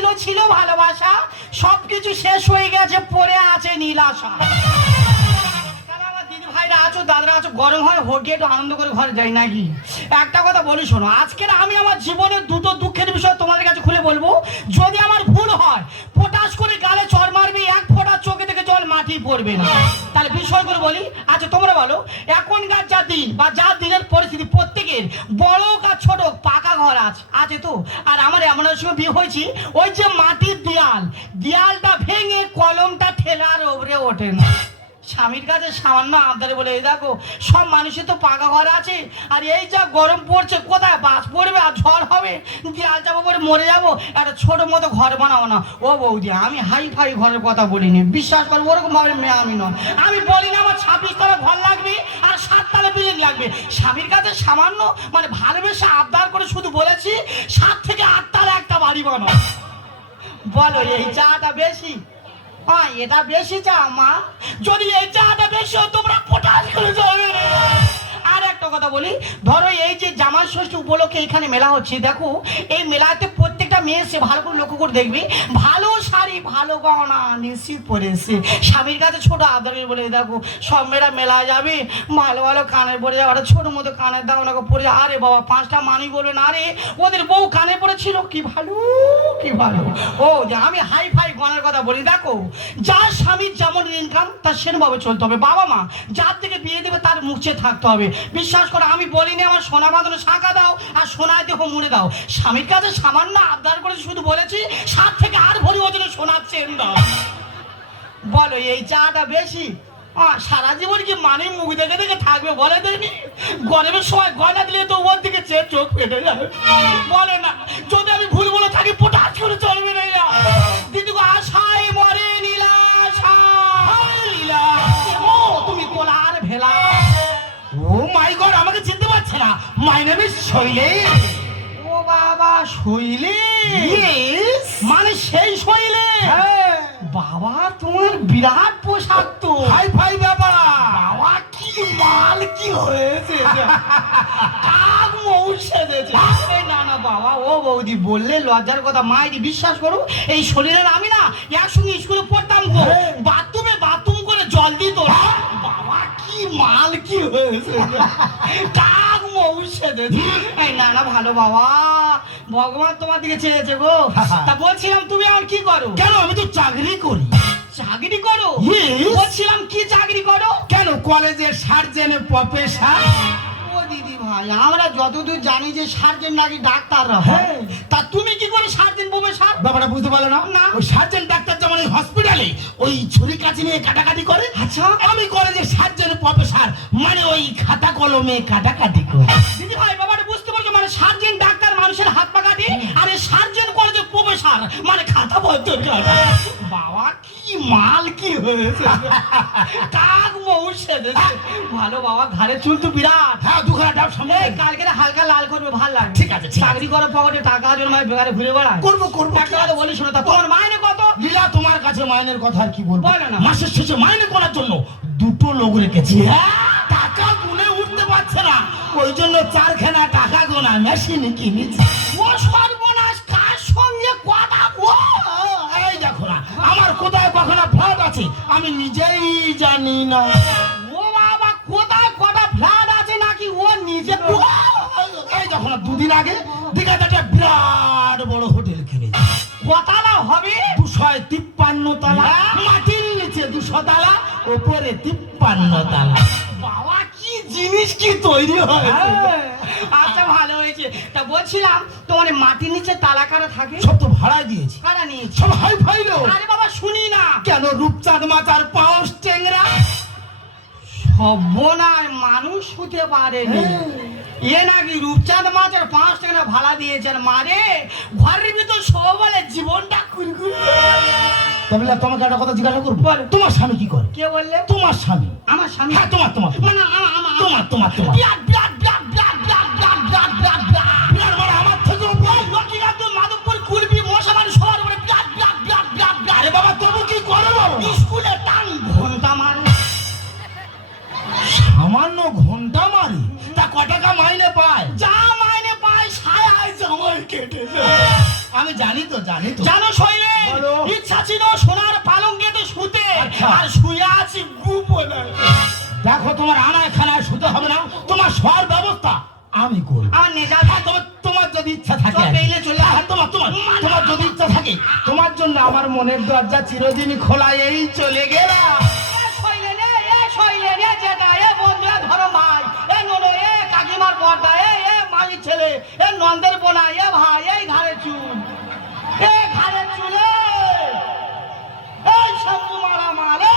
ছিল ছিল ভালোবাসা, সবকিছু শেষ হয়ে গেছে, পড়ে আছে নীলাশা। ভাইরা আছো, দাদারা আছো, গরম হয় হোকে একটু আনন্দ করে ঘরে যাই নাকি? একটা কথা বলি শোনো, আজকের আমি আমার জীবনের দুটো দুঃখের বিষয় তোমাদের কাছে খুলে বলবো। যদি আমার ভুল হয়, পটাশ করে গালে চড় মারবি, এক ফোঁটা চোখে থেকে জল মাটি পড়বে না। তাহলে বিষয় করে বলি। আচ্ছা তোমরা বলো, এখনকার যা দিন বা যা দিনের পরিস্থিতি, প্রত্যেকের বড় আর ছোট পাকা ঘর আছে তো। আর আমার এমন সময় বিয়ে হয়েছি, ওই যে মাটির দেয়ালটা ভেঙে কলমটা ঠেলার ওপরে ওঠে না। স্বামীর কাছে সামান্য আবদারে বলে, এই দেখো সব মানুষের তো পাকা ঘর আছে, আর এই যা গরম পড়ছে, কোথায় বাস পড়বে আর ঝড় হবে, দেয়াল চাপা পরে মরে যাবো, একটা ছোট মতো ঘর বানাবো না। ও বৌদি, আমি হাই ফাই ঘরের কথা বলিনি, বিশ্বাস করবো, ওরকম ভাবে মেয়ে আমি নয়। আমি বলি না আমার 26 তলা ঘর লাগবে আর 7 তলা বিল্ডিং লাগবে। স্বামীর কাছে সামান্য মানে ভালোবেসে আবদার করে শুধু বলেছি 7 থেকে 8 তলা একটা বাড়ি বানাও। বলো এই চাটা বেশি? এটা বেশি চা মা? যদি এই চাটা বেশি হয়, তোমরা পটাশ করে যাবে। আর একটা কথা বলি, ধরো এই যে জামাই ষষ্ঠী উপলক্ষে এখানে মেলা হচ্ছে, দেখো এই মেলাতে প্রত্যেকটা মেয়ে এসে ভালো করে লক্ষ্য করে দেখবি, ভালো শাড়ি ভালো গহনা নিশ্চিত পরে এসে স্বামীর কাছে ছোট আদরের বলে, দেখো সব মেয়েরা মেলা যাবে, ভালো ভালো কানের পরে যাবে, একটা ছোট মতো কানের দাম ওনাকে পরে, আরে বাবা 5টা মানি বলবেন, আরে ওদের বউ কানে পড়েছিল, কি ভালো কি ভালো। ও যে আমি হাই ফাই গনের কথা বলি, দেখো যার স্বামীর যেমন ইনকাম তার সেরকমভাবে চলতে হবে। বাবা মা যার থেকে বিয়ে দেবে তার মুখে থাকতে হবে। বিশ্বাস করো, আমি বলিনি আমার সোনা বাঁধানো শাঁখা দাও আর সোনায় দেহ মুড়ে দাও। স্বামীর কাছে সামান্য আবদার করে শুধু বলেছি 7 থেকে 8 ভরি ওজনের সোনার চেন দাও। বলো এই চাটা বেশি? সারা জীবন কি মানে মুখ দেখে দেখে থাকবে বলে দেয়নি? গরমের সময় গয়না দিলে তো ওর দিকে চেয়ে চোখ ফেটে যাবে। বলে না, যদি আমি ভুল বলে থাকি পটাশ করে চলবে না। দিদি গো আশায় মরে নীলাশা, ও তুমি কোলার ভেলা। ও মাই গড, আমাকে চিনতে পারছে না? My name is শৈলে। ও বাবা শৈলে? ইয়েস, মানে সেই শৈলে? হ্যাঁ বাবা তোমার বিরাট পোশাক তো, হাই ফাই ব্যাপার। বাবা কি মাল কি হয়েছে, কাক মৌ সেজেছে। না না বাবা, ও বৌদি বললে লজ্জার কথা। মাইরি বিশ্বাস করো, এই শরীরের আমি না একসঙ্গে স্কুলে পড়তাম গো, বাথরুমে বাথরুম করে জল দিত। বাবা কি মাল কি হয়েছে, কাক মৌ সেজেছে। এই না না ভালো বাবা, ভগবান তোমার দিকে চেয়েছে গো। তা বলছিলাম তুমি এখন কি করো? কেন, আমি তো চাকরি করি। চাকরি করো? Yes. বলছিলাম কি চাকরি করো? কেন, কলেজের সার্জেনে প্রফেসর। ও দিদি ভাই, আমরা যতদূর জানি যে সার্জেন নাকি ডাক্তাররা হয়। হ্যাঁ। তা তুমি কি করে সার্জেন প্রফেসর? ব্যাপারটা বুঝতে পারলে না? না। ওই সার্জেন ডাক্তার যেমন ওই হসপিটালে ওই ছুরি কাঁচি নিয়ে কাটাকাটি করে, আচ্ছা। আমি কলেজের সার্জেন প্রফেসর, মানে ওই খাতা কলমে কাটাকাটি করে। দিদি ভাই ব্যাপারটা বুঝতে পারছো, মানে সার্জেন ডাক্তার মানুষের হাত পা কাটে, আর এই সার্জেন কলেজের প্রফেসর মানে খাতা বইতে কাটে। বাবা কি মাল কি হয়েছে, কাক মৌ সেজেছে। ভালো বাবা, ঘাড়ে চুল তো বিরাট। হ্যাঁ, দুখানা ডাব সামনে। এই কালকে হালকা লাল করবে, ভাল লাগবে। ঠিক আছে, ঠিক আছে। চাকরি করো, পকেটে টাকা জন্মায়, বেকারে ঘুরে বেড়ায়। করবো করবো। একটা কথা বলি শোনো, তা তোমার মাইনে কত? লীলা, তোমার কাছে মাইনের কথা আর কি বলবো? বলো না। মাসের শেষে মাইনে করার জন্য 2টো লোক রেখেছি। টাকা গুনে উঠতে পারছে না, ওই জন্য 4খানা টাকা গোনা মেশিন কিনেছি। ও সর্বনাশ, কার সঙ্গে কথা এই দেখো না, আমার কোথায় কখনো ফ্ল্যাট আছে আমি নিজেই জানি না। ও বাবা, কোথায় কটা ফ্ল্যাট আছে নাকি ও নিজে? এই দেখো না, 2 দিন আগে দীঘাতে একটা বিরাট বড় হোটেল কিনেছি। কতলা হবে? 253 তলা, মাটির নিচে 200 তলা, উপরে 53 তলা। বাবা কি জিনিস কি তৈরি হয়। আচ্ছা ভালো হয়েছে। তা বলছিলাম তোমার মাটির নিচে তালা কারা থাকে? সব তো ভাড়া দিয়েছি। কারা নিয়েছে? সব হাই ফাই লোক। আরে বাবা শুনি না। কেন, রূপচাঁদ মাছ আর পাউস টেংরা। সর্বনাশ, মানুষ হতে পারেনি। এ নাকি রূপচাঁদ মাছের 5 টাকা ভাড়া দিয়েছেন। মারে ঘরের ভিতর সব বলে জীবনটা কুরকুর। তবে তোমাকে একটা কথা জিজ্ঞাসা করবো, বলো। তোমার স্বামী কি করে? কে বললে? তোমার স্বামী। আমার স্বামী? হ্যাঁ, তোমার তোমার মানে তোমার তোমার তোমার বিরাট বিরাট বিরাট বিরাট বিরাট বিরাট বিরাট বিরাট বিরাট বড়, আমার থেকে লক্ষ্মীকান্ত মাধবপুর কুলবি মশাবাড়ি সবার উপরে বিরাট বিরাট বিরাট বিরাট বিরাট। আরে বাবা, তবু কি করে বাবা? স্কুলে টান ঘন্টা মারে। সামান্য ঘন্টা মারি, তা ক টাকা মাইনে পায়? যা মাইনে পায় সায়ায় জামাই কেটে যায়। আমি জানি তো জানো শৈলে বলো। ইচ্ছা ছিল সোনার পালঙ্কেতে শুতে, আচ্ছা। আর শুয়ে আছি গোপনে। দেখো তোমার আনায় খানায় শুতে হবে না, তোমার সব ব্যবস্থা আমি করব। আমার নেজা তোমার যদি ইচ্ছা থাকে চল, বেইলে চলে আয়। তোমার যদি ইচ্ছা থাকে, তোমার জন্য আমার মনের দরজা চিরদিনই খোলা। এই চলে গেলাম। শৈলে রে, শৈলে রে, যেটা বন্ধু, ধরো ভাই, নোনো, কাকিমার পর্দা, মাঝি ছেলে, নন্দের বোনা, ভাই, এই ঘাড়ে চুল, ঘাড়ে চুলে, এই শম্ভু মারা মারে।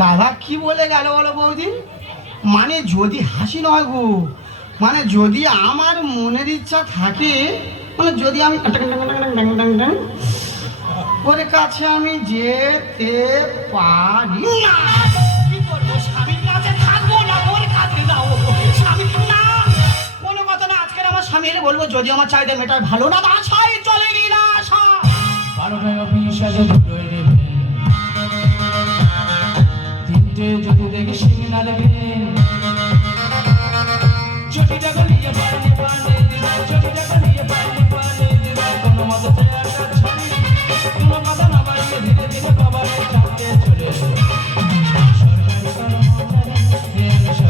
দাদা কি বলে গেল বলো বৌদি? মানে যদি হাসি নয় গো, মানে যদি আমার মনের ইচ্ছা থাকে, মানে যদি আমি ওর কাছে আমি যেতে পারি না, কি করবো? স্বামীর কাছে থাকবো না ওর কাছে যাবো? স্বামী না, কোনো কথা না। আজকের আমার স্বামী এলে বলবো যদি আমার চাহিদা মেটার ভালো না, আশাই চলে গেল আশা। 12টায় অফিস আছে, 2টোয় নেবে, 3টে যদি দেখি সিগনাল ভেন, চটিটা গলিয়ে পারলে পারলে দিদার, চটিটা গলিয়ে পারলে পারলে দিদার, কোনো মতো চেয়ারটা ছাড়ি, কোনো কথা না বাড়িয়ে ধীরে ধীরে বাবার চাপতে চলে এলো। সরকারি কর্মচারী, বাবা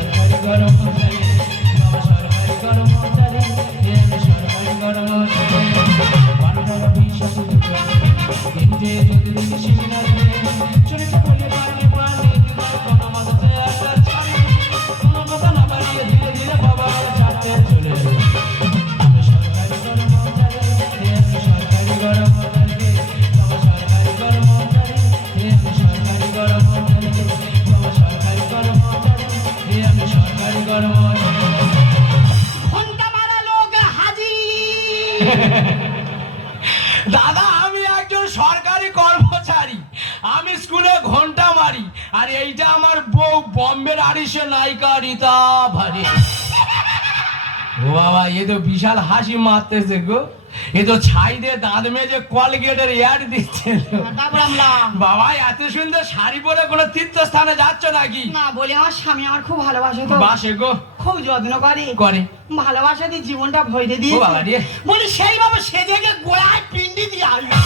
সরকারি কর্মচারী, সরকারি কর্মচারী। 12টায় অফিস আছে, 3টে যদি দেখি সিগনাল ভেন, চটিটা গলিয়ে পারলে পারলে দিদার, কোনো মতো চেয়ারটা ছাড়ি, কোনো কথা না বাড়িয়ে ধীরে ধীরে বাবার চাপতে চলে এলো। আমি সরকারি কর্মচারী, সরকারি কর্মচারী, বাবা সরকারি কর্মচারী, সরকারি কর্মচারী, বাবা সরকারি কর্মচারী, আমি সরকারি কর্মচারী। ঘন্টা মারা লোক হাজির। দাদা আমি একজন সরকারি কর্মচারী, আমি স্কুলে ঘন্টা মারি, আর এইটা আমার বউ বম্বের আরিসে নায়িকা রীতা ভারি। ও বাবা, এ তো বিশাল হাসি মারতেছে গো, এ তো ছাই দিয়ে দাঁত মেজে কলগেটের এয়ার দিচ্ছে। তারপর আমরা বাবা এত সুন্দর শাড়ি পরে কোনো তীর্থস্থানে যাচ্ছ নাকি? না বলি, আমার স্বামী আমার খুব ভালোবাসে তো, বাসে গো, খুব যত্ন করে, করে। ভালোবাসা দিয়ে জীবনটা ভরে দিয়ে ও বাবা রে। বলি সেইভাবে সেজে গিয়ে গোড়ায় পিন্ডি দিয়ে আসবে।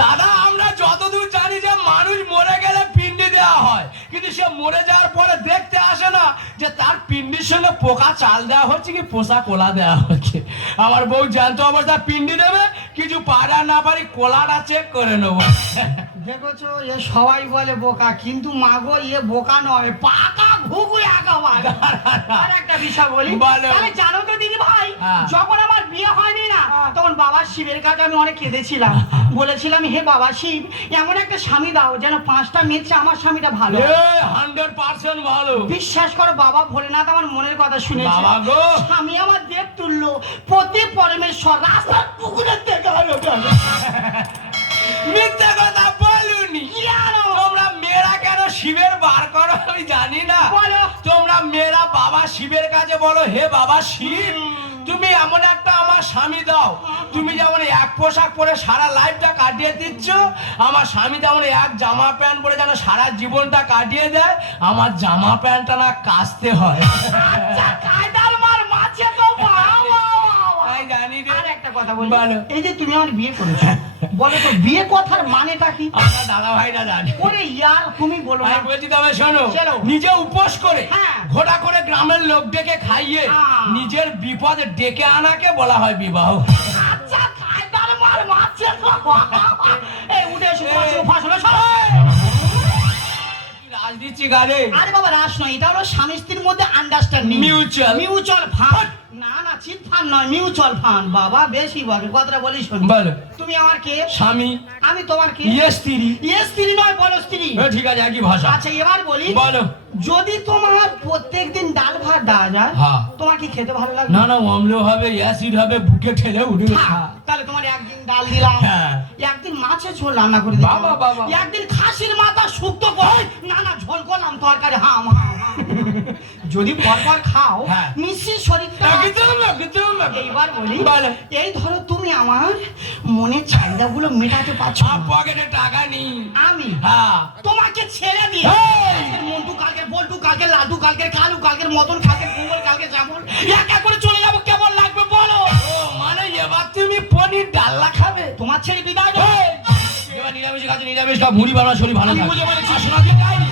দাদা আমরা যতদূর জানি যে মানুষ মরে গেলে পিণ্ডি দেওয়া হয়, কিন্তু সে মরে যাওয়ার পরে দেখতে আসে না যে তার পিণ্ডির সঙ্গে পোকা চাল দেওয়া হচ্ছে কি পোষা কোলা দেওয়া হচ্ছে। আমার বউ জ্যান্ত অবস্থা পিণ্ডি দেবে, কিছু পারা না পারি কোলাটা চেক করে নেবো। দেখেছো, এ সবাই বলে বোকা, কিন্তু মাগো এ বোকা নয়, পাকা ঘুঘু একেবারে। আর একটা বিষয় বলি, বলো। তাহলে জানো তো দিদি ভাই, হ্যাঁ। যখন আমার বিয়ে হয়নি না, তখন বাবা শিবের কাছে আমি অনেক কেঁদেছিলাম, বলেছিলাম হে বাবা শিব, এমন একটা স্বামী দাও যেন 5টা মেয়েছে আমার স্বামীটা ভালো। 100% ভালো। বিশ্বাস করো বাবা ভোলেনাথ আমার মনের কথা শুনেছে। বাবা গো। স্বামী আমার দেব তুললো, প্রতি পরমেশ্বর রাস্তার পুকুরের থেকে আলো গেল। মিথ্যা কথা বলুনি। তোমরা মেয়েরা কেন শিবের বার করো আমি জানি না। বলো। তোমরা মেয়েরা বাবা শিবের কাছে বলো হে বাবা শিব, তুমি এমন একটা আমার স্বামী দাও, তুমি যেমন এক পোশাক পরে সারা লাইফটা কাটিয়ে দিচ্ছ, আমার স্বামী যেমন এক জামা প্যান্ট পরে যেন সারা জীবনটা কাটিয়ে দেয়, আমার জামা প্যান্টটা না কাচতে হয়। আচ্ছা, কায়দার মার মাছে তো বাবা। তাই জানি রে। আর একটা কথা বলি, বলো। এই যে তুমি আমার বিয়ে করেছো, বলো তো বিয়ে কথার মানেটা কি? আমার দাদা ভাইরা জানে। ওরে ইয়ার তুমি বলো না। আমি বলছি তবে শোনো, চলো। নিজে উপোস করে হ্যাঁ। ঘোড়া করে গ্রামের লোক ডেকে খাইয়ে নিজের বিপদ ডেকে আনাকে বলা হয় বিবাহ। আচ্ছা, কায়দার মার মাছে তো বাবা। এই উঠে এসে তোমার সঙ্গে ফাঁসলে সব। রাজ দিচ্ছি গালে। আরে বাবা রাস নয়, এটা হলো স্বামী স্ত্রীর মধ্যে আন্ডারস্ট্যান্ডিং। Mutual fund. না না, চিট ফান্ড নয়, মিউচুয়াল ফান্ড। বাবা বেশি বলে, কথাটা বলি শোন। বলো। তুমি আমার কে? স্বামী। আমি তোমার কে? ইয়ে স্ত্রী। ইয়ে স্ত্রী নয়, বলো স্ত্রী। ঠিক আছে, একই ভাষা। আচ্ছা এবার বলি, বলো। যদি তোমার প্রত্যেকদিন ডাল ভাত দেওয়া যায়, হ্যাঁ। তোমার কি খেতে ভালো লাগবে? না না, অম্ল হবে, অ্যাসিড হবে, বুকে ঠেলে উঠবে। হ্যাঁ, তাহলে তোমার একদিন ডাল দিলাম, হ্যাঁ। একদিন মাছের ঝোল রান্না করে দিলাম, বাবা, বাবা। একদিন খাসির মাথা শুক্তো করে না না ঝোল করলাম, তরকারি হাম হাম হাম। যদি পরপর খাও, হ্যাঁ। নিশ্চিত শরীরটা। এইবার বলি, বলো। এই ধরো তুমি আমার মনের চাহিদাগুলো মেটাতে পারছো না। পকেটে টাকা নেই। আমি হ্যাঁ। তোমাকে ছেড়ে দিয়ে আজকের মন্টু, কালকের বল্টু, কালকের লাড্ডু, কালকের কালু, কালকের মদন, কালকের কুমল, কালকে জামল, এক এক করে চলে যাবো। কে ভাত ছেড়ে বিদায় দেবো। এবার নিরামিষ খাচ্ছে, নিরামিষ খা, মুড়ি বানানো শরীর ভালো আমি থাকে। বুঝে বলেছি। আর শোনা দিয়ে যায়নি।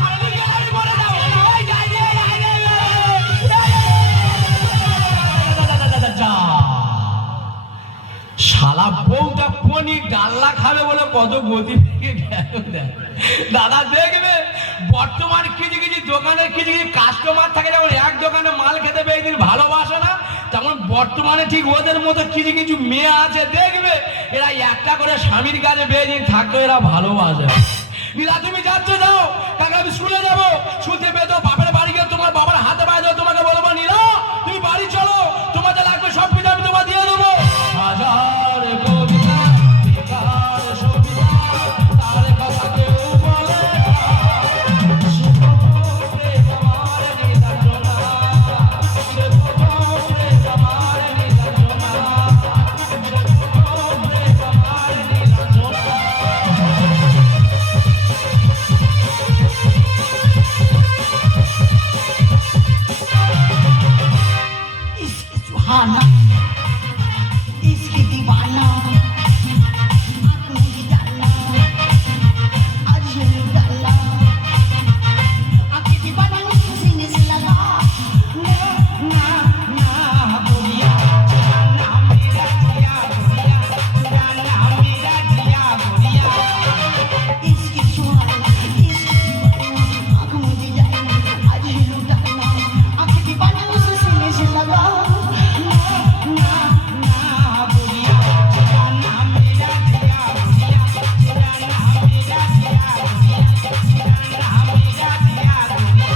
শালা বউটা পনির ডাল্লা খাবে বলে কত গতি থেকে গেল দেখ। দাদা দেখবে বর্তমান কিছু কিছু দোকানের কিছু কিছু কাস্টমার থাকে, যেমন এক দোকানে মাল খেতে পেয়ে দিন ভালোবাসে না, তেমন বর্তমানে ঠিক ওদের মতো কিছু কিছু মেয়ে আছে দেখবে এরা একটা করে স্বামীর কাছে পেয়ে দিন থাকতো, এরা ভালোবাসে। নীলা তুমি যাচ্ছ যাও, কাকা আমি স্কুলে যাবো, শুতে পেতো বাপের বাড়ি গিয়ে তোমার বাবার হাতে পায়ে দেবো, তোমাকে বলবো নীলা তুমি বাড়ি চলো, তোমার যা লাগবে সব কিছু আমি তোমার দিয়ে দেবো। হাজার কবিতা বেকার সবিতা তার কথা কেউ বলে না। সুখে আমার নীলাঞ্জনা, সুখে আমার নীলাঞ্জনা, সুখে আমার নীলাঞ্জনা। इसके सुहाना, इसके दीवाना, आँख में डालना, आज ये डालना, आँखें दीवाना सीने से लगा, ना ना ना बोलिया, ना मेरा जिया बोलिया, ना मेरा जिया बोलिया, इसके सुहाना, इसके दीवाना, आँख में डालना, आज ये डालना, आँखें दीवाना सीने से लगा, ना ना ना बोलिया, ना मेरा जिया बोलिया, ना मेरा जिया बोलिया, ना मेरा जिया बोलिया।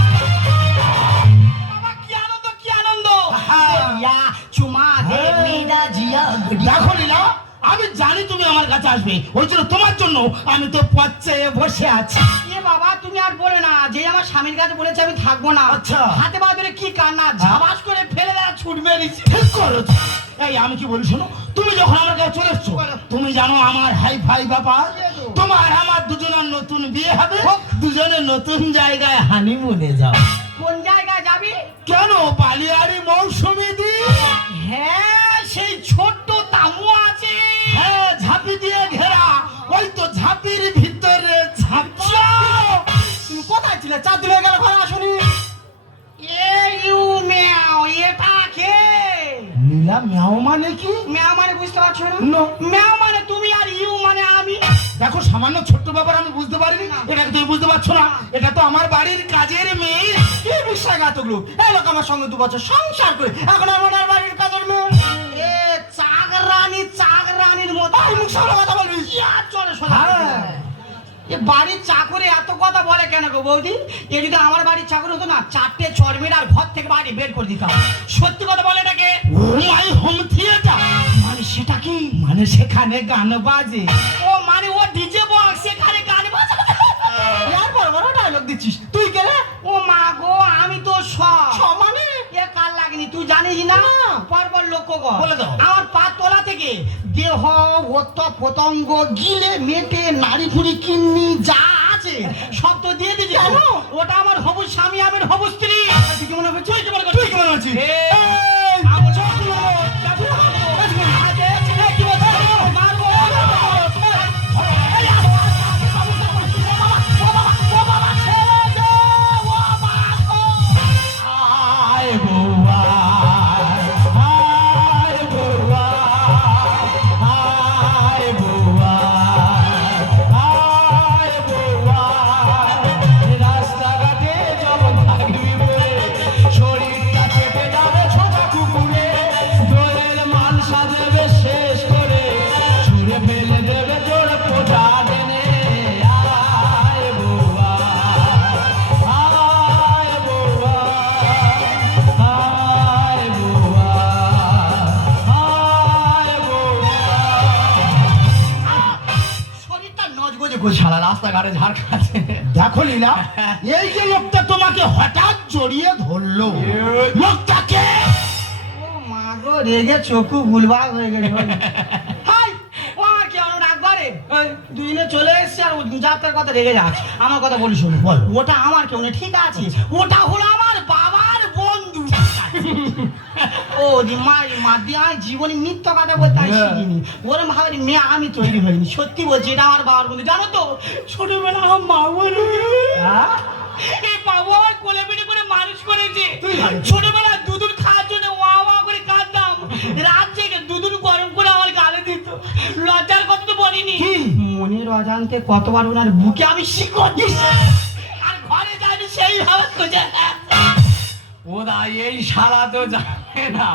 বাবা কি আনন্দ, কি আনন্দ! ইয়া চুমা দে মেরা জিয়া গুড়িয়া। দেখো লীলা, আমি জানি তুমি আমার কাছে আসবে, ওই জন্য তোমার জন্য আমি তো পথে বসে আছি। এ বাবা তুমি আর বলে না, যে আমার স্বামীর কাছে বলেছে আমি থাকবো না, আচ্ছা। হাতে পা ধরে কি কান্না, ঝাবাস করে ফেলে দেওয়া ছুটবে দিচ্ছে। ঠিক করেছো। এই আমি কি বলি শোনো, তুমি যখন আমার কাছে চলে এসছো, তুমি জানো আমার হাই ফাই ব্যাপার, তোমার আমার দুজনের নতুন বিয়ে হবে, দুজনে নতুন জায়গায় হানিমুনে যাও। কোন জায়গায় যাবি? কেন, বালিয়াড়ি মৌসুমী দ্বীপ। হ্যাঁ সেই ছোট্ট তামু আছে। হ্যাঁ, ঝাঁপি দিয়ে ঘেরা, ওই তো ঝাঁপির ভিতরে ঝাঁপছো। তুমি কোথায় ছিলে? চার দিন হয়ে গেল ঘরে আসুনি। এ ইউ ম্যাও, এটা কে? নীলা ম্যাও মানে কি? ম্যাও মানে বুঝতে পারছো না? No. ম্যাও মানে তুমি আর ইউ মানে আমি। দেখো সামান্য ছোট্ট ব্যাপার আমি বুঝতে পারিনি, এটা তুমি বুঝতে পারছো না? এটা তো আমার বাড়ির কাজের মেয়ে। কি বিশ্বাসঘাতক লোক! এই লোক আমার সঙ্গে 2 বছর সংসার করে এখন আমার বাড়ির কাজের মেয়ে। এ চাকরানির মতো মুখ সামনে কথা বলবি। ইয়া চলে সোজা। হ্যাঁ। এ বাড়ির চাকরে এত কথা বলে কেন গো বৌদি? এ যদি আমার বাড়ির চাকর হতো না, 4টে চড়মের আর ঘর থেকে বাড়ি বের করে দিতাম। সত্যি কথা বলে এটাকে। ও মাই হোম থিয়েটার মানে সেটা কি? মানে সেখানে গান বাজে। ও মানে ও ডিজে বক্স, সেখানে গান বাজাবে। ইয়ার বড় বড় ডায়লগ দিচ্ছিস তুই কে রে? ও মা গো, আমি তো মানে এ কাল লাগেনি, তুই জানিস না? পরপর লক্ষ্য কর। বলে দাও। আমার পা তলা থেকে দেহ অত পতঙ্গ গিলে মেটে নারী ফুড়ি কিন্নি যা আছে সব তো দিয়ে দিয়েছি। জানো ওটা আমার হবু স্বামী, আমার হবু স্ত্রী। তুই কি মনে করছিস? তুই কি মনে করছিস? আমার চোখ খুলো, চোখ খুলো। আজকে কি বলছিস? মারবো। আয় বৌয়া, আয় বৌয়া, আয় বৌয়া, আয় বৌয়া। রাস্তাঘাটে যখন থাকবি বলে শরীরটা চেপে যাবে ছোটা কুকুরে, দোলের মান সাজাবে শেষ করে, ছুঁড়ে ফেলে দেবে তোর পোটা টেনে। আয় বৌয়া, আয় বৌয়া, আয় বৌয়া, আয় বৌয়া। শরীরটা নজগজে সারা রাস্তাঘাটে ঝাড় খাচ্ছে। দেখো লীলা, এই যে লোকটা তোমাকে হঠাৎ জড়িয়ে ধরলো, লোকটাকে ও মা গো, রেগে চোখু ভুলভাল হয়ে গেছে। হাই, ও আমার কি অন্য ডাকবারে? দুদিনে চলে এসছে আর যাত্রার কথা রেগে যাচ্ছে। আমার কথা বলি শোনো, বল। ওটা আমার কেউ নেই, ঠিক আছে? ওটা হলো আমার বাবার বন্ধু। ও দি মা দিয়ে আমি জীবনে মিথ্যা কথা বলতে আমি শিখিনি। ওরম ভাবে মেয়ে আমি তৈরি হইনি, সত্যি বলছি, এটা আমার বাবার বন্ধু। জানো তো ছোটবেলা আমার মা বলে এই বাবু আমার কোলে পিঠে করে মানুষ করেছে। ছোটবেলা দুধুর খাওয়ার জন্য ওয়া করে কাঁদতাম, রাত জেগে দুধুর গরম করে আমার গালে দিত। লজ্জার কথা তো বলিনি, মনের অজান্তে কতবার ওনার বুকে আমি শিকড় দিয়েছি, আর ঘরে যাইনি সেইভাবে খুঁজে। ওদা এই শালা তো জানে না,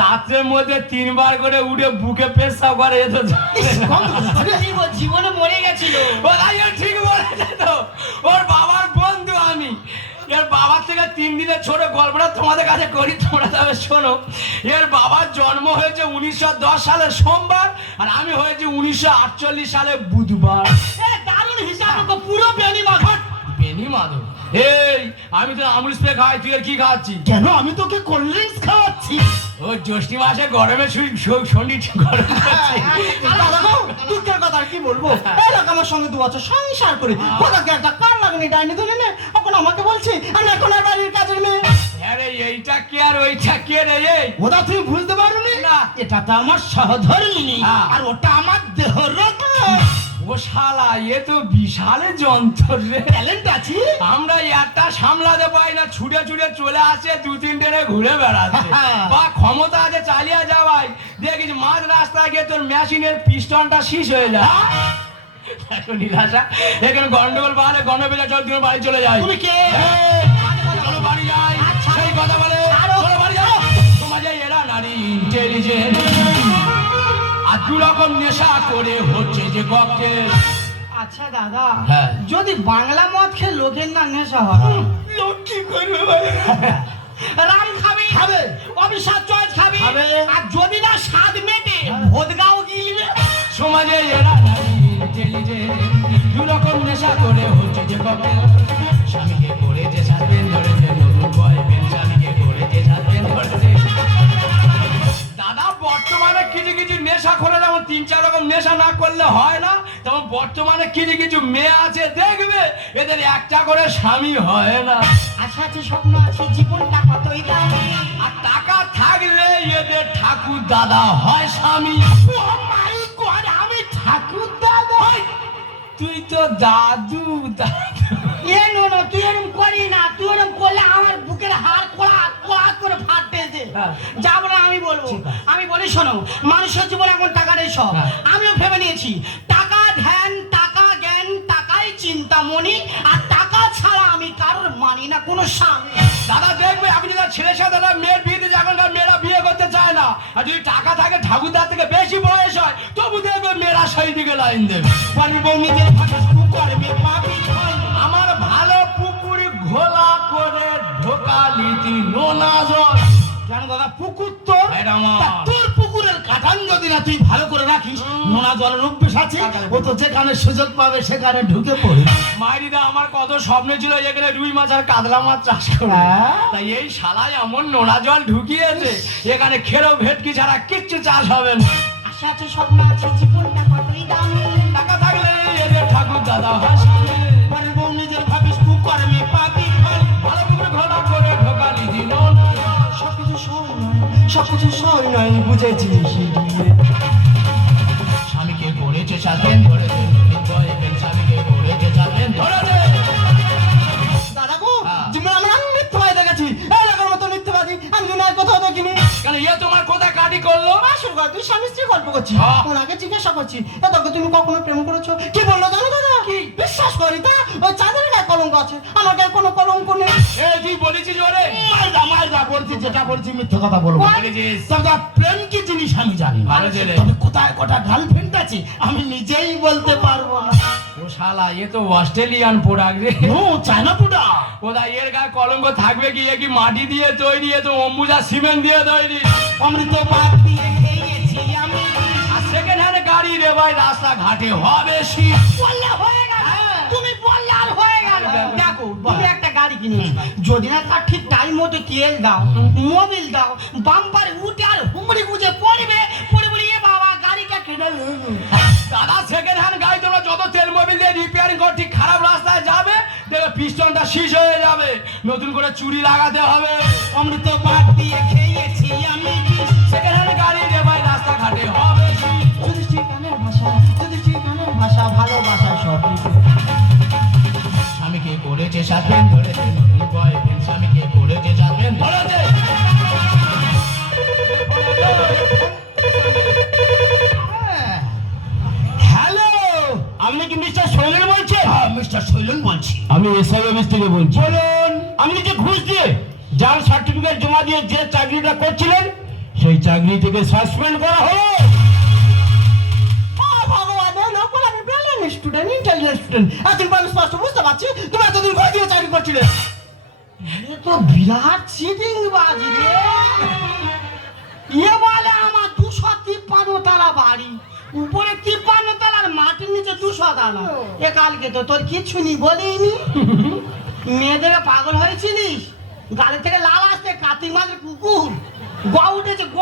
রাত্রের মধ্যে 3 বার করে উঠে বুকে পেশাব করে, এ তো জানে না। জীবনে মরে গেছিল। ওদা এ ঠিক বলেছে তো, ওর বাবার বন্ধু আমি। এর বাবার থেকে 3 দিনের ছোট গল্পটা তোমাদের কাছে করি, তোমরা তবে শোনো। এর বাবার জন্ম হয়েছে 1910 সালের সোমবার, আর আমি হয়েছি 1948 সালে বুধবার। দারুণ হিসাব, পুরো বেনি মাঘট। বেনি মাধব, এই আমি তো আমুল স্প্রে খাই, তুই আর কি খাচ্ছিস? কেন? আমি তোকে কোল্ড ড্রিঙ্কস খাওয়াচ্ছি। ও জ্যৈষ্ঠী মাসে গরমে শরীর গরম করছে। দুঃখের কথা আর কি বলবো, এই লোক আমার সঙ্গে 2 বছর সংসার করে কোথাকে একটা কার লাগনি ডাইনি ধরে নে, এখন আমাকে বলছি আমি এখন আর বাড়ির কাজের মেয়ে। আরে এইটা কে আর ওইটা কে রে? এই ওটা তুমি বুঝতে পারোনি? না। এটা তো আমার সহধর্মিণী, হ্যাঁ। আর ওটা আমার দেহরত্ন। ও শালা, এ তো বিশাল যন্ত্র রে। ট্যালেন্ট আছে। আমরা একটা সামলাতে পারি না, ছুটে ছুটে চলে আসে, 2-3 ট্রেনে ঘুরে বেড়াচ্ছে। বা ক্ষমতা আছে চালিয়ে যাওয়াই, দেখিস মাঝ রাস্তায় গিয়ে তোর মেশিনের পিস্টনটা শেষ হয়ে যায়। এত নিরাশা, এখানে গন্ডগোল বাড়ে, গণবেজা, চল তুমি বাড়ি চলে যাই। তুমি কে? চলো বাড়ি যাই, সেই কথা বলে চলো বাড়ি যাও। সমাজে এরা নারী ইন্টেলিজেন্ট, আর 2 রকম নেশা করে হচ্ছে যে ককটেল। আচ্ছা দাদা, হ্যাঁ। যদি বাংলা মদ খেয়ে লোকের না নেশা হয়, লোক কি করবে বলে? রাম খাবে, খাবে। অভিশাপ চয়েস খাবে, খাবে। আর যদি না স্বাদ মেটে ভোদগাও গিলবে। সমাজে এরা নারী ইন্টেলিজেন্ট, 2 রকম নেশা করে হচ্ছে যে ককটেল। স্বামীকে করে যে সাজবেন্ড ধরেছে, নতুন বয়ফ্রেন্ড স্বামীকে করে যে সাজবেন্ড ধরেছে। দাদা বর্তমানে কিছু কিছু নেশা করে, যেমন 3-4 রকম নেশা না করলে হয় না, তেমন বর্তমানে কিছু কিছু মেয়ে আছে দেখবে, এদের একটা করে স্বামী হয় না। আচ্ছা আছে, স্বপ্ন আছে, জীবনটা কতই দামি, আর টাকা থাকলে এদের ঠাকুর দাদা হয় স্বামী। ও মাই গড, আমি ঠাকুর দাদা। তুই তো দাদু দাদু। এ নো নো, তুই এরকম করি না, তুই এরকম করলে আমার বুকের হাড় কোড়া কোড়া করে ফাটতেছে। হ্যাঁ। যাবো না, আমি বলবো। আমি বলি শোনো, মানুষের জীবনে এখন টাকাটাই সব। হ্যাঁ। আমিও ভেবে নিয়েছি, টাকা ধ্যান, টাকা জ্ঞান, টাকাই চিন্তামণি, আর টাকা ছাড়া আমি কারোর মানি না কোনো স্বামী। দাদা দেখবে, আপনি যদি ছেলের সাথে একটা মেয়ের বিয়ে দিতে, এখনকার মেয়েরা বিয়ে করতে চায় না। আর যদি টাকা থাকে, ঠাকুরদার থেকে বেশি বয়স হয়, তবু দেখবে মেয়েরা সেই দিকে লাইন দেবে। নিজের ভাষা করবে পাবি ভাই। আমার ভালো পুকুর ঘোলা করে ঢোকালি তুই নোনা জল। কেন দাদা? পুকুর তো এটা আমার। তা তোর পুকুরের কাটান যদি না তুই ভালো করে রাখিস, নোনা জলের অভ্যেস আছে, ও তো যেখানে সুযোগ পাবে সেখানে ঢুকে পড়ে। মাইরিদা, আমার কত স্বপ্ন ছিল এখানে রুই মাছ আর কাতলা মাছ চাষ করে। হ্যাঁ। তাই এই শালায় এমন নোনা জল ঢুকিয়েছে, এখানে খেরো ভেটকি ছাড়া কিচ্ছু চাষ হবে না। আশা আছে, স্বপ্ন আছে, জীবনটা কতই দামি, টাকা থাকলে এদের ঠাকুর দাদা হয় স্বামী। পরের বউ নিজের ভাবিস কুকর্মে পাবি ফল। ভালো পুকুর ঘোলা করে ঢোকালি তুই নোনা জল। সবকিছু সই নয়, সবকিছু সই নয়, বুঝেছি। স্বামীকে করেছে সাজবেন ধরেছে, নতুন বয়ফ্রেন্ড স্বামীকে করেছে সাজবেন ধরেছে। দাদা গো, হ্যাঁ। জীবনে আমরা মিথ্যাবাদী দেখেছি, এলাকার মতো মিথ্যাবাদী আমি না কোথাও দেখিনি। কেন এ তোমার কোথায় কাটি করলো? আসল কথা, তুই স্বামী স্ত্রী গল্প করছিস, হ্যাঁ। ওনাকে জিজ্ঞাসা করছি, তোকে তুমি কখনো প্রেম করেছো? কি বললো জানো দাদা? কি বিশ্বাস করি তা? ওই চাঁদের গায়ে কলঙ্ক আছে, আমার গায়ে কোনো কলঙ্ক নেই। এই তুই বলেছিস ওরে? মাইরা বলছি, যেটা বলছি মিথ্যে কথা বলবো। বলেছিস। তবে প্রেম কি জিনিস আমি জানি না। ভালো ছেলে। তবে কোথায় কটা গার্লফ্রেন্ড আছে আমি নিজেই বলতে পারবো না। ও শালা, এ তো অস্ট্রেলিয়ান প্রোডাক্ট রে। নো, চায়না পুডা। ওদা এর গায়ে কলঙ্ক থাকবে কি? এ কি মাটি দিয়ে তৈরি, এ তো অম্বুজা সিমেন্ট দিয়ে তৈরি। অমৃত পাক দিয়ে খেয়েছি আমি। আর সেকেন্ড হ্যান্ড গাড়ি রে ভাই, রাস্তা ঘাটে হবে শীত। বললে হয়ে গেল, তুমি বললে আর হয়ে গেল। দেখো, তুমি একটা গাড়ি কিনেছো, যদি না তার ঠিক টাইম মতো তেল দাও, মোবিল দাও, বাম্পারে উঠে আর হুমড়ি গুজে পড়বে, পড়ে বলি এ বাবা গাড়িটা কেটে দাদা সেকেন্ড হ্যান্ড গাড়ি তোমরা যত তেল মোবিল দিয়ে রিপেয়ারিং করে ঠিক খারাপ রাস্তায় যাবে, দেখবে পিস্টনটা শীষ হয়ে যাবে, নতুন করে চুরি লাগাতে হবে। অমৃত পাক দিয়ে খেয়েছি আমি বিষ। সেকেন্ড হ্যান্ড গাড়ি রে ভাই, রাস্তাঘাটে হবে শীষ। যুধিষ্ঠির গানের ভাষা, যুধিষ্ঠির গানের ভাষা, ভালোবাসা সব কিছু। স্বামীকে করেছে সাথেন ধরেছে, নতুন বয়ফ্রেন্ড স্বামীকে করেছে সাথেন ধরেছে। হ্যালো, আপনি কি মিস্টার শৈলেন বলছেন? হ্যাঁ মিস্টার শৈলেন বলছি। আমি এসআই অফিস থেকে বলছি। বলুন। আপনি যে ঘুষ দিয়ে যার সার্টিফিকেট জমা দিয়ে যে চাকরিটা করছিলেন, সেই চাকরি থেকে সাসপেন্ড করা হলো। স্টুডেন্ট, ইন্টেলিজেন্ট স্টুডেন্ট, এতদিন পর আমি স্পষ্ট বুঝতে পারছি তুমি এতদিন ঘুষ দিয়ে চাকরি করছিলে। এ তো বিরাট চিটিং বাজি রে। এ বলে আমার 253 তলা বাড়ি, উপরে 53 তলার মাটির নিচে 200 তলা। এ কালকে তো তোর কিচ্ছু নি বলিনি। মেয়েদেরকে পাগল হয়েছিলিস, গাড়ি থেকে লাল আসছে কার্তিক মাসের কুকুর গ উঠেছে গ।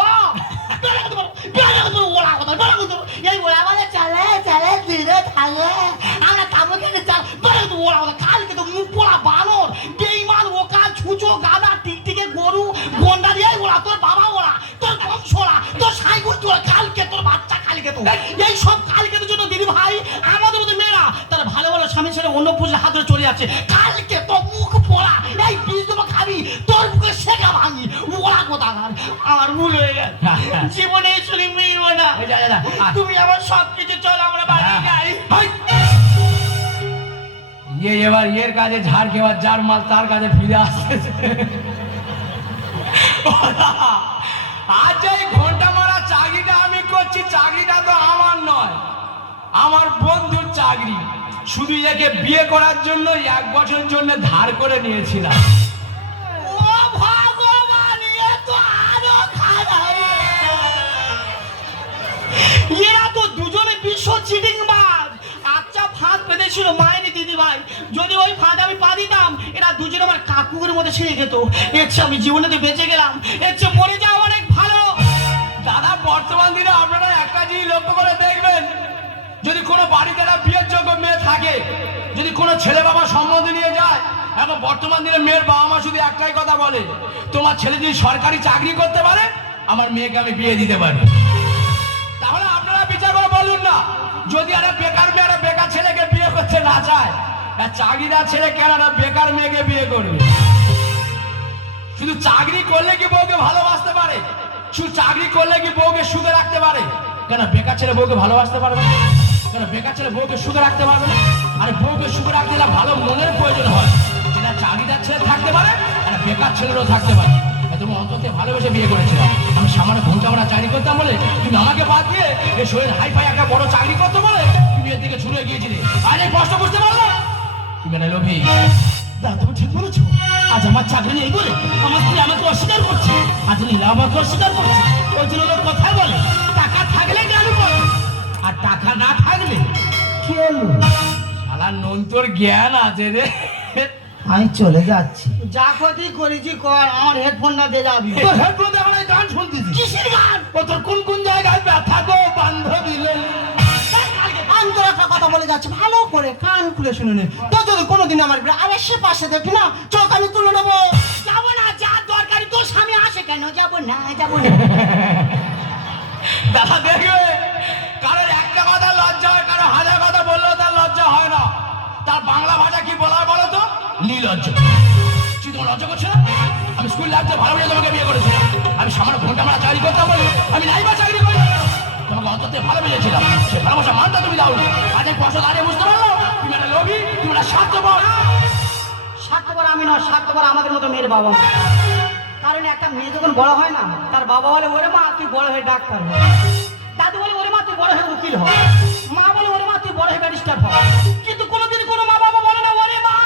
এই ওরা বলে চলে চলে ধীরে থাকে, আমরা কাবু খেতে চাল। ওরা কালকে তো মুখ পোড়া বানর, বেইমান, ওকা ছুচো গাদা টিকটিকে গরু গন্ডা দিয়ে ওরা তোর বাবা, ওরা তোর বংশ, ওরা তোর সাইকুল, তোর কালকে তোর বাচ্চা কালকে তো এই সব কালকে জন্য দিদি ভাই আমাদের মধ্যে মেয়েরা তারা ভালো ভালো স্বামী ছেড়ে অন্য পুজোর হাত ধরে চলে যাচ্ছে। কালকে তো মুখ পোড়া, এই বীজ দেবো খাবি, তোর মুখে শেখা ভাঙি ওরা কোথা। আমার ভুল হয়ে গেছে, জীবনে শুনে মেয়েও না। তুমি আমার সব কিছু চল, আমরা বাড়ি যাই। এবার এর কাজে ঝাড় খেওয়ার, যার মাল তার কাছে ফিরে আসতেছে। আজ এই ঘন্টা মারা চাকরিটা আমি করছি, চাকরিটা তো আমার নয়, আমার বন্ধুর চাকরি। শুধু একে বিয়ে করার জন্য 1 বছরের জন্য ধার করে নিয়েছিলাম। ও ভগবান, এ তো আরো খারাপ। এরা তো দুজনে বিশ্ব চিটিং বাজ। আচ্ছা ফাঁদ পেতেছিল মায়ের দিদি ভাই, যদি ওই ফাঁদ আমি পা দিতাম এরা দুজনে আমার কাকুর মধ্যে ছিঁড়ে খেত। এর চেয়ে আমি জীবনে তো বেঁচে গেলাম, এর চেয়ে মরে যাওয়া অনেক ভালো। দাদা বর্তমান দিনে আপনারা একটা জিনিস লক্ষ্য করে দেখবেন, যদি কোনো বাড়িতে একটা বিয়ের যোগ্য মেয়ে থাকে, যদি কোনো ছেলে বাবা সম্বন্ধ নিয়ে যায়, এখন বর্তমান দিনে মেয়ের বাবা মা শুধু একটাই কথা বলে, তোমার ছেলে যদি সরকারি চাকরি করতে পারে আমার মেয়েকে আমি বিয়ে দিতে পারি। তাহলে আপনারা বিচার করে বলুন না, যদি একটা বেকার মেয়ে একটা বেকার ছেলেকে বিয়ে করতে না চায়, চাকরিদার ছেলে কেন একটা বেকার মেয়েকে বিয়ে করবে? শুধু চাকরি করলে কি বউকে ভালোবাসতে পারে? শুধু চাকরি করলে কি বউকে সুখে রাখতে পারে? কেন বেকার ছেলে বউকে ভালোবাসতে পারবে না? কেন বেকার ছেলে বউকে সুখে রাখতে পারবে না? আরে বউকে সুখে রাখতে গেলে ভালো মনের প্রয়োজন হয়, যেটা চাকরিদার ছেলে থাকতে পারে আর বেকার ছেলেরও থাকতে পারে। তুমি অন্তত ভালোবেসে বিয়ে করেছিলাম, আমি সামান্য ঘন্টা আমরা চাকরি করতাম বলে তুমি আমাকে বাদ দিয়ে এই শরীর হাই ফাই একটা বড় চাকরি করতে বলে তুমি এর দিকে ছুটে গিয়েছিলে। আজ এই কষ্ট বুঝতে পারলো তুমি না লোভী। দাদা তুমি ঠিক বলেছো, আজ আমার চাকরি নেই বলে আমার স্ত্রী আমাকে অস্বীকার করছে, আজ নীলা আমাকে অস্বীকার করছে। ওই জন্য লোক কথা বলে টাকা থাকলে গাড়ি বলে, আর টাকা না থাকলে কি হলো? শালা নুন তোর জ্ঞান আছে রে। আমি চলে যাচ্ছি। যা ক্ষতি করেছি কর, আমার হেডফোনটা দিয়ে যাবি। তোর হেডফোন দিয়ে আমরা গান শুনতেছি। কিসের গান? ও তোর কোন কোন জায়গায় ব্যথা গো বান্ধবী লে। আন্তর একটা কথা বলে যাচ্ছে, ভালো করে কান খুলে শুনে নে। তো যদি কোনোদিন আমার আরেকশে পাশে দেখি না, চোখ আমি তুলে নেবো। যাবো না, যা দরকারি তোর স্বামী আসে কেন, যাবো না, যাবো না। দাদা দেখবে, কারোর একটা কথা লজ্জা হয়, কারো 1000 কথা বললেও তার লজ্জা হয় না। তার বাংলা ভাষা কি বলা হয় বলো তো? নির্লজ্জ। কি তোমার লজ্জা করছে না? আমি স্কুল লাইফে ভালোবেসে তোমাকে বিয়ে করেছিলাম, আমি সামান্য ঘন্টা আমরা চাকরি করতাম বলে আমি নাইবা চাকরি করি, তোমাকে অন্তত ভালোবেসেছিলাম, সে ভালোবাসা মানটা তুমি দাও। আজ এই কষ্ট দাঁড়িয়ে বুঝতে পারলো তুমি একটা লোভী, তুমি একটা স্বার্থপর। স্বার্থপর আমি নয়, স্বার্থপর আমাদের মতো মেয়ের বাবা মা। কারণ একটা মেয়ে যখন বড় হয় না, তার বাবা বলে ওরে মা তুই বড় হয়ে ডাক্তার হ, দাদু বলে ওরে মা তুই বড় হয়ে উকিল হ, মা বলে ওরে মা তুই বড় হয়ে ব্যারিস্টার হ। কিন্তু কোনোদিন কোনো মা বাবা বলে না ওরে মা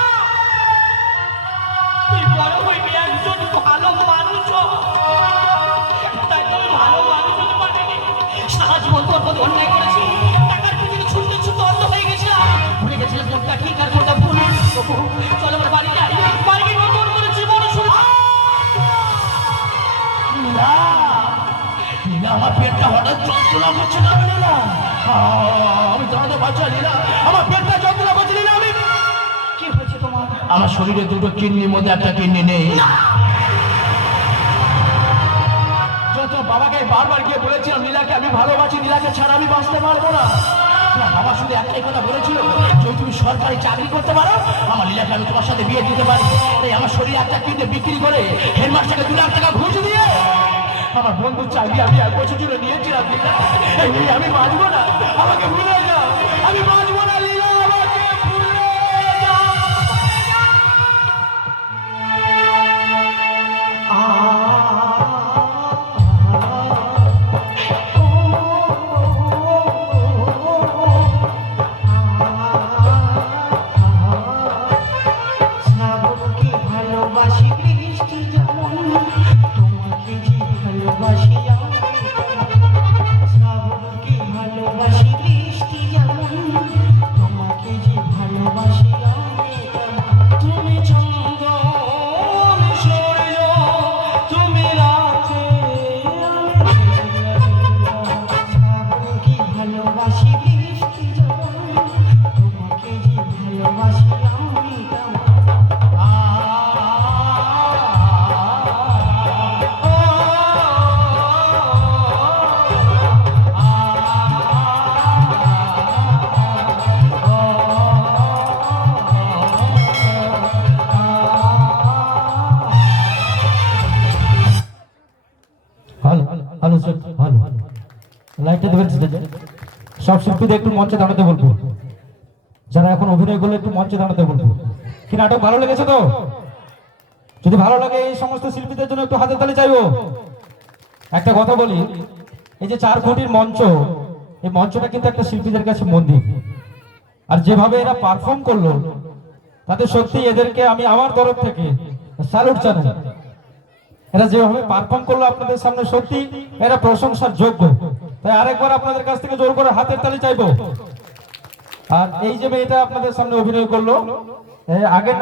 তুই বড় হইবি একজন ভালো মানুষ হ। তাই তুমি ভালো মানুষ হতে পারবি। সারা জীবন তোর প্রতি অন্যায় করেছি, টাকার পিছনে ছুটতে ছুটতে অন্ধ হয়ে গেছিলাম, ভুলে গেছিলাম কোনটা ঠিক আর কোনটা ভুল। চলো আমার বাড়ি যাই, বাড়ি গিয়ে নতুন করে জীবন শুরু। আমার পেটটা হঠাৎ যন্ত্রণা করছে না, আমি দাঁড়াতে পারছি না, আমার পেটটা যন্ত্রণা করছে না। আমি কি হয়েছে তোমার? আমার শরীরে দুটো কিডনির মধ্যে একটা কিডনি নেই। যত বাবাকে বারবার গিয়ে বলেছিলাম নীলাকে আমি ভালোবাসি, নীলাকে ছাড়া আমি বাঁচতে পারবো না। বাবা শুধু একটাই কথা বলেছিল, যদি তুমি সরকারি চাকরি করতে পারো আমার লীলাকে আমি তোমার সাথে বিয়ে দিতে পারি। তাই আমার শরীরে একটা কিডনি বিক্রি করে হেডমাস্টারকে 2 লাখ টাকা ঘুষ দিয়ে আমার বন্ধু চাকরি আমি 1 বছর জন্য নিয়েছিলাম। লীলা এই আমি বাঁচবো না, আমাকে ভুলে যাও, আমি বাঁচবো না লীলা, আমাকে ভুলে যাও। শ্রাবণকে ভালোবাসি বৃষ্টি যেমন, তোমাকে যে ভালোবাসি আমি তেমন। শ্রাবণকে ভালোবাসি বৃষ্টি যেমন, তোমাকে যে ভালোবাসি আমি তেমন। তুমি চন্দ্র আমি সূর্য, তুমি রাতে শ্রাবণকে ভালোবাসি বৃষ্টি যেমন, তোমাকে যে ভালোবাসি আমি তেমন। ভালো ভালো স্যার, ভালো লাইটটা দেবেন স্যার। সব শিল্পীদের একটু মঞ্চে দাঁড়াতে বলবো, যারা এখন অভিনয় করলে একটু মঞ্চে দাঁড়াতে বলবো। কি নাটক ভালো লেগেছে তো? যদি ভালো লাগে এই সমস্ত শিল্পীদের জন্য একটু হাতের তালি চাইবো। একটা কথা বলি, এই যে 4 কোটির মঞ্চ, এই মঞ্চটা কিন্তু একটা শিল্পীদের কাছে মন্দির। আর যেভাবে এরা পারফর্ম করলো তাতে সত্যি এদেরকে আমি আমার তরফ থেকে স্যালুট জানাই। এরা যেভাবে পারফর্ম করলো আপনাদের সামনে, সত্যি এরা প্রশংসার যোগ্য। তাই আরেকবার আপনাদের কাছ থেকে জোর করে হাতের তালি চাইবো। আর এই যে মেয়েটা আপনাদের সামনে অভিনয় করলো, আগের